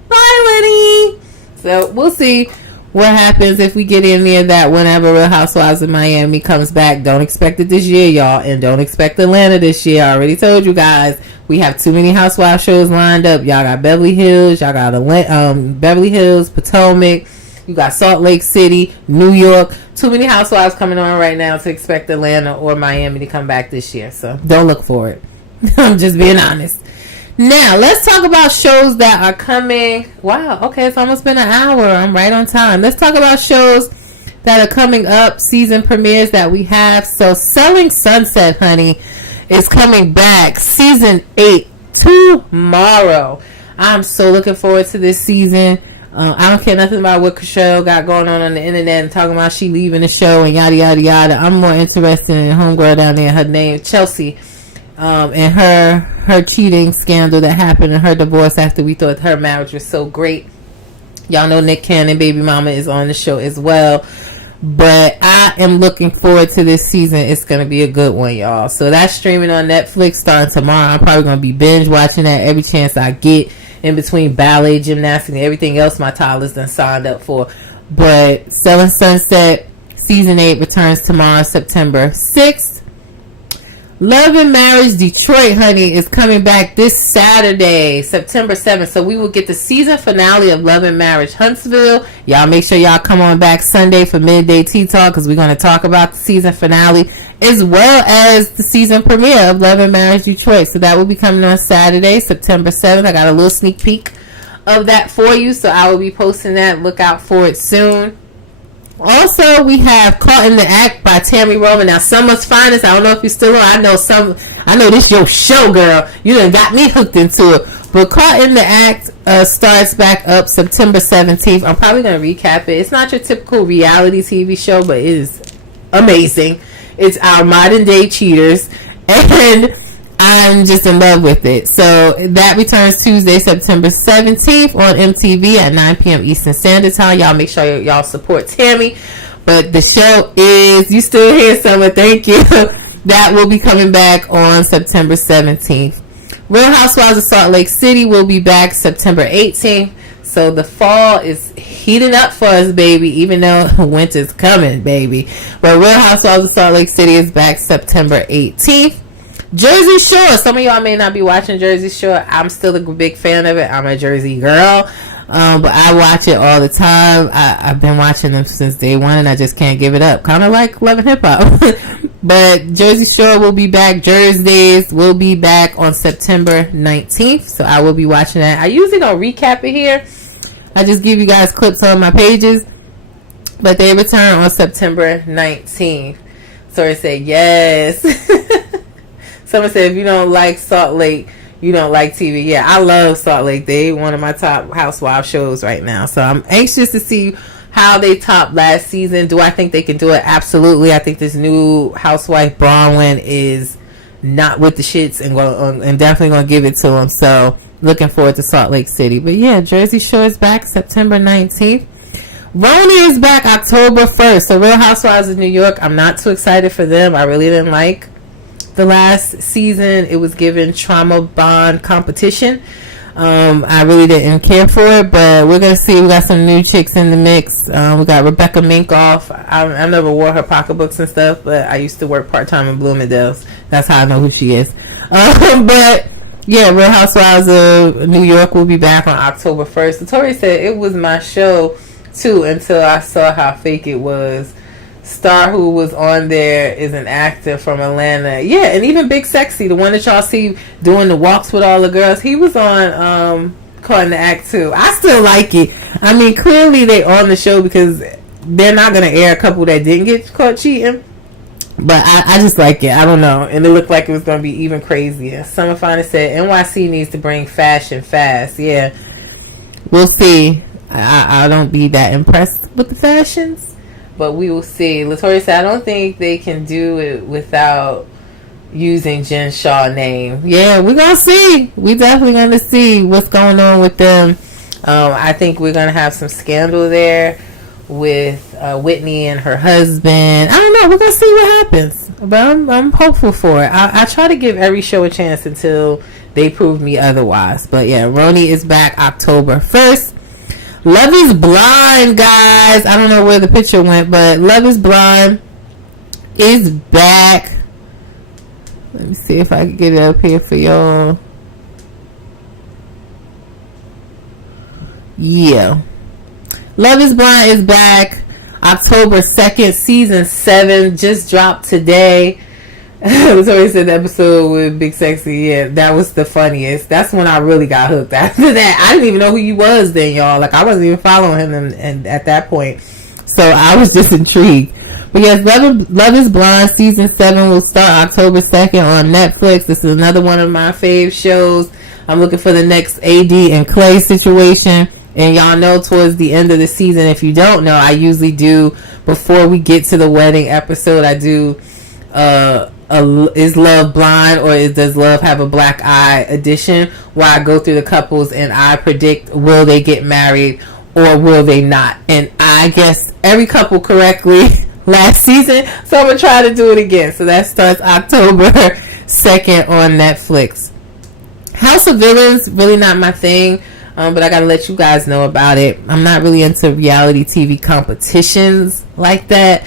Bye, Lenny. So we'll see what happens if we get in there that whenever Real Housewives of Miami comes back. Don't expect it this year, y'all, and don't expect Atlanta this year. I already told you guys, we have too many housewife shows lined up. Y'all got Beverly Hills, y'all got Beverly Hills, Potomac, you got Salt Lake City, New York. Too many housewives coming on right now to expect Atlanta or Miami to come back this year. So don't look for it. I'm just being honest. Now, let's talk about shows that are coming. Wow, okay, it's almost been an hour. I'm right on time. Let's talk about shows that are coming up, season premieres that we have. So, Selling Sunset, honey, is coming back. Season 8 tomorrow. I'm so looking forward to this season. I don't care nothing about what Chriselle got going on the internet and talking about she leaving the show and yada, yada, yada. I'm more interested in homegirl down there, her name, Chelsea. And her cheating scandal that happened in her divorce after we thought her marriage was so great. Y'all know Nick Cannon, baby mama, is on the show as well. But I am looking forward to this season. It's going to be a good one, y'all. So that's streaming on Netflix starting tomorrow. I'm probably going to be binge watching that every chance I get, in between ballet, gymnastics, and everything else my toddler's done signed up for. But Selling Sunset Season 8 returns tomorrow, September 6th. Love and Marriage Detroit, honey, is coming back this Saturday, September 7th. So we will get the season finale of Love and Marriage Huntsville. Y'all make sure y'all come on back Sunday for Midday Tea Talk, because we're going to talk about the season finale as well as the season premiere of Love and Marriage Detroit. So that will be coming on Saturday, September 7th. I got a little sneak peek of that for you, so I will be posting that. Look out for it soon. Also, we have Caught in the Act by Tammy Roman. Now, Summer's Finest, I don't know if you're still on. I know this your show, girl. You done got me hooked into it. But Caught in the Act starts back up September 17th. I'm probably going to recap it. It's not your typical reality TV show, but it is amazing. It's our modern day cheaters. And I'm just in love with it. So that returns Tuesday, September 17th on MTV at 9 p.m. Eastern Standard Time. Y'all make sure y'all support Tammy. But the show is, you still here, Summer, thank you. That will be coming back on September 17th. Real Housewives of Salt Lake City will be back September 18th. So the fall is heating up for us, baby, even though winter's coming, baby. But Real Housewives of Salt Lake City is back September 18th. Jersey Shore. Some of y'all may not be watching Jersey Shore. I'm still a big fan of it. I'm a Jersey girl. But I watch it all the time. I've been watching them since day one, and I just can't give it up. Kind of like Love and Hip Hop. But Jersey Shore will be back. Jersey's will be back on September 19th. So I will be watching that. I usually don't recap it here. I just give you guys clips on my pages. But they return on September 19th. So I said, yes. Someone said, if you don't like Salt Lake, you don't like TV. Yeah, I love Salt Lake. They one of my top housewife shows right now. So I'm anxious to see how they topped last season. Do I think they can do it? Absolutely. I think this new housewife Bronwyn is not with the shits and definitely going to give it to them. So looking forward to Salt Lake City. But yeah, Jersey Shore is back September 19th. Roni is back October 1st. So Real Housewives of New York, I'm not too excited for them. I really didn't like the last season. It was given trauma bond competition. I really didn't care for it, but we're gonna see. We got some new chicks in the mix. We got Rebecca Minkoff. I never wore her pocketbooks and stuff, but I used to work part-time in Bloomingdale's. That's how I know who she is. But yeah, Real Housewives of New York will be back on October 1st. So Tori said it was my show too until I saw how fake it was. Star who was on there is an actor from Atlanta. Yeah, and even Big Sexy, the one that y'all see doing the walks with all the girls, he was on Caught in the Act too. I still like it. I mean, clearly they on the show because they're not going to air a couple that didn't get caught cheating. But I just like it. I don't know. And it looked like it was going to be even crazier. Summer Finest said NYC needs to bring fashion fast. Yeah, we'll see. I don't be that impressed with the fashions. But we will see. Latoya said, I don't think they can do it without using Jen Shaw's name. Yeah, we're going to see. We definitely going to see what's going on with them. I think we're going to have some scandal there with Whitney and her husband. I don't know. We're going to see what happens. But I'm hopeful for it. I try to give every show a chance until they prove me otherwise. But yeah, Roni is back October 1st. Love is Blind, guys. I don't know where the picture went, but Love is Blind is back. Let me see if I can get it up here for y'all. Yeah. Love is Blind is back October 2nd. Season 7 just dropped today. It was always an episode with Big Sexy. Yeah, that was the funniest. That's when I really got hooked. After that, I didn't even know who he was then, y'all. Like, I wasn't even following him and at that point. So I was just intrigued. But yes, Love is Blind Season 7 will start October 2nd on Netflix. This is another one of my fave shows. I'm looking for the next AD and Clay situation. And y'all know towards the end of the season, if you don't know, I usually do, before we get to the wedding episode, I do is Love Blind or does Love have a black eye edition, where I go through the couples and I predict, will they get married or will they not? And I guessed every couple correctly last season, so I'm gonna try to do it again. So that starts October 2nd on Netflix. House of Villains, really not my thing, but I gotta let you guys know about it. I'm not really into reality TV competitions like that.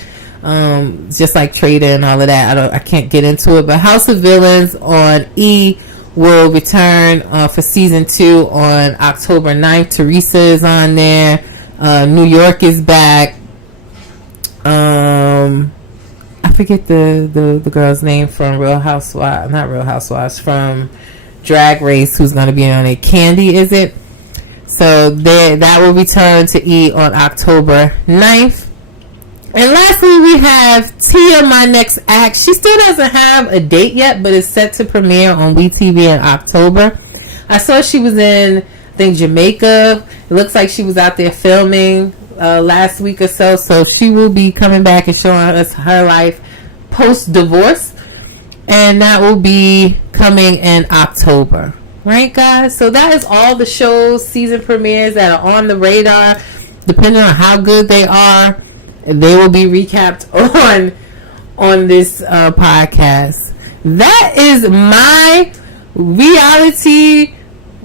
Just like Trader and all of that. I can't get into it. But House of Villains on E will return for season 2 on October 9th. Teresa is on there. New York is back. I forget the girl's name from Real Housewives, not Real Housewives, from Drag Race, who's going to be on it. Candy, is it? So that will return to E on October 9th. And lastly, we have Tia, My Next Act. She still doesn't have a date yet, but it's set to premiere on WeTV in October. I saw she was in, I think, Jamaica. It looks like she was out there filming last week or so. So she will be coming back and showing us her life post-divorce. And that will be coming in October. Right, guys? So that is all the shows, season premieres that are on the radar. Depending on how good they are, they will be recapped on this podcast. That is my reality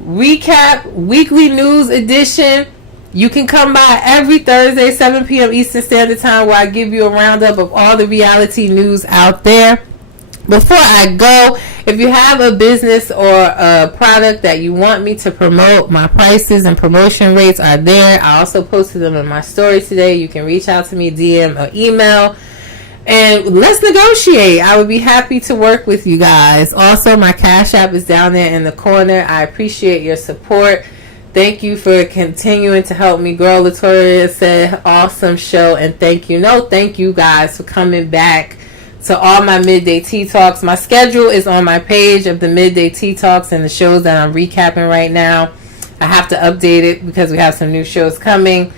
recap weekly news edition. You can come by every Thursday, 7 p.m. Eastern Standard Time, where I give you a roundup of all the reality news out there. Before I go, If you have a business or a product that you want me to promote, my prices and promotion rates are there. I also posted them in my story today. You can reach out to me, DM or email, and let's negotiate. I would be happy to work with you guys. Also, my Cash App is down there in the corner. I appreciate your support. Thank you for continuing to help me grow. Latoya said, awesome show, and thank you. No, thank you guys for coming back to all my Midday Tea Talks. My schedule is on my page of the Midday Tea Talks and the shows that I'm recapping right now. I have to update it because we have some new shows coming.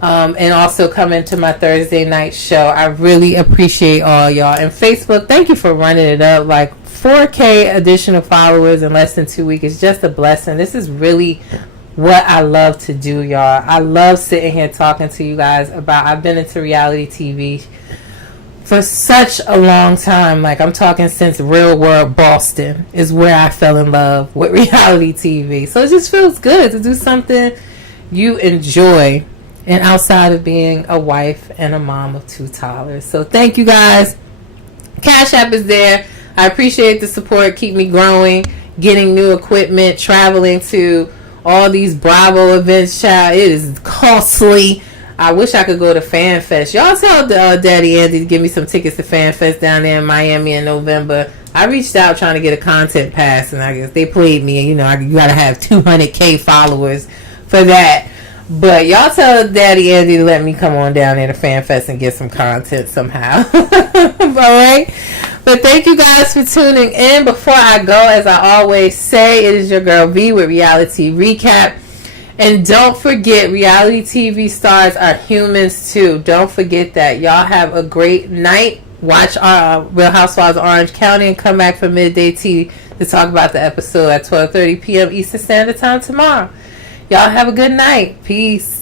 And also coming to my Thursday night show. I really appreciate all y'all. And Facebook, thank you for running it up. Like 4K additional followers in less than 2 weeks is just a blessing. This is really what I love to do, y'all. I love sitting here talking to you guys about, I've been into reality TV for such a long time. Like, I'm talking since Real World Boston is where I fell in love with reality TV. So it just feels good to do something you enjoy, and outside of being a wife and a mom of 2 toddlers. So thank you guys. Cash App is there. I appreciate the support. Keep me growing, getting new equipment, traveling to all these Bravo events, child. It is costly. I wish I could go to Fan Fest. Y'all tell Daddy Andy to give me some tickets to Fan Fest down there in Miami in November. I reached out trying to get a content pass, and I guess they played me. And, you know, you got to have 200K followers for that. But y'all tell Daddy Andy to let me come on down there to Fan Fest and get some content somehow. Alright? But thank you guys for tuning in. Before I go, as I always say, it is your girl V with Reality Recap. And don't forget, reality TV stars are humans too. Don't forget that. Y'all have a great night. Watch our Real Housewives of Orange County and come back for Midday Tea to talk about the episode at 12:30 p.m. Eastern Standard Time tomorrow. Y'all have a good night. Peace.